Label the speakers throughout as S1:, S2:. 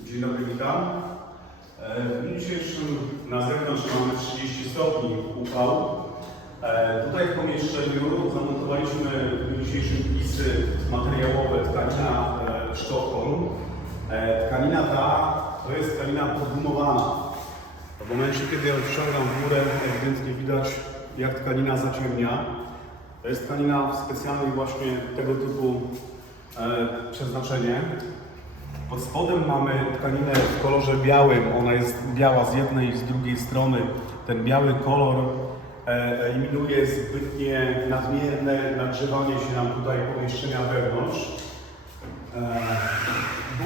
S1: Dzień dobry, witam. E, W dniu dzisiejszym na zewnątrz mamy 30 stopni upał. E, Tutaj w pomieszczeniu zamontowaliśmy w dniu dzisiejszym pisy materiałowe tkanina e. E, Tkanina ta to jest tkanina podgumowana. W momencie, kiedy ją wciągam w górę, ewidentnie widać, jak tkanina zaciemnia. To jest tkanina w specjalnej właśnie tego typu przeznaczenie. Pod spodem mamy tkaninę w kolorze białym. Ona jest biała z jednej i z drugiej strony. Ten biały kolor e, eliminuje zbytnie nadmierne nagrzewanie się nam tutaj pomieszczenia wewnątrz. E,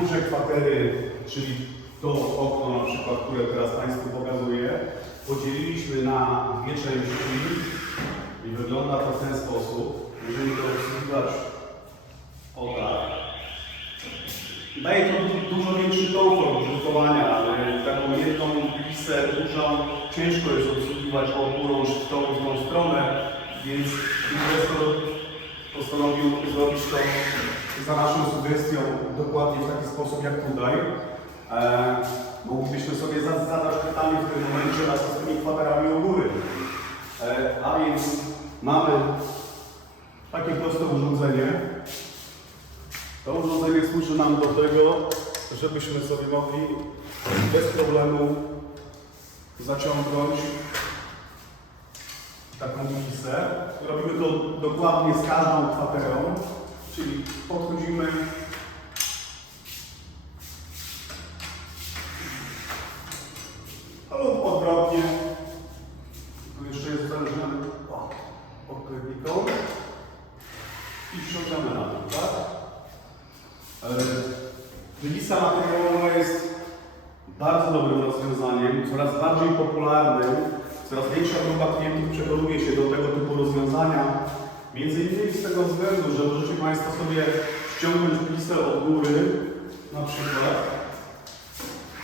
S1: duże kwatery, czyli to okno na przykład, które teraz Państwu pokazuję, podzieliliśmy na dwie części i wygląda to w ten sposób. Możemy to obsługiwać o tak. Daje to du- dużo większy komfort użytkowania, taką jedną pisę dużą ciężko jest obsługiwać oburąż w tą w tą stronę, więc inwestor postanowił zrobić to za naszą sugestią dokładnie w taki sposób jak tutaj. E, moglibyśmy sobie za- zadać pytanie w tym momencie, z tymi kwadrami u góry. E, a więc mamy takie proste urządzenie. Służy nam do tego, żebyśmy sobie mogli bez problemu zaciągnąć taką misę. Robimy to dokładnie z każdą kwaterą, czyli podchodzimy lub odwrotnie. Tu jeszcze jest zależny o, odpowiedniką i ściągamy na to, tak? Wylisa materiałowa jest bardzo dobrym rozwiązaniem, coraz bardziej popularnym. Coraz większa grupa klientów przekonuje się do tego typu rozwiązania. Między innymi z tego względu, że możecie Państwo sobie ściągnąć plisę od góry, na przykład,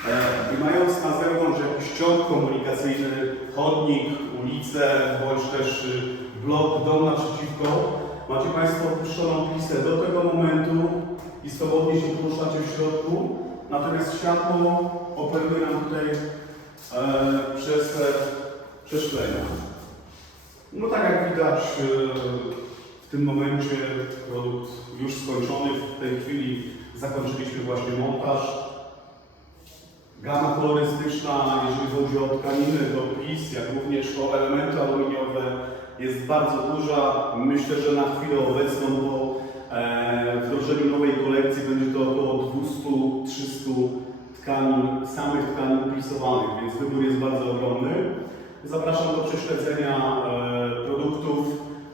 S1: e, i mając na zewnątrz jakiś ciąg komunikacyjny, chodnik, ulicę, bądź też y, blok, dom naprzeciwko, macie Państwo opuszczoną plisę do tego momentu i swobodnie się poruszacie w środku, natomiast światło operuje nam tutaj e, przez te przeszklenia. No tak jak widać e, w tym momencie produkt już skończony, w tej chwili zakończyliśmy właśnie montaż. Gama kolorystyczna, jeżeli chodzi o tkaniny, dopis, jak również o elementy aluminiowe jest bardzo duża. Myślę, że na chwilę obecną e, wdrożeniu nowej kolekcji będzie to około 200-300 tkanin, samych tkanin plisowanych, więc wybór jest bardzo ogromny. Zapraszam do prześledzenia e, produktów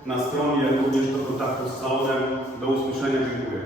S1: na stronie, jak również do kontaktu z salonem. Do usłyszenia, dziękuję.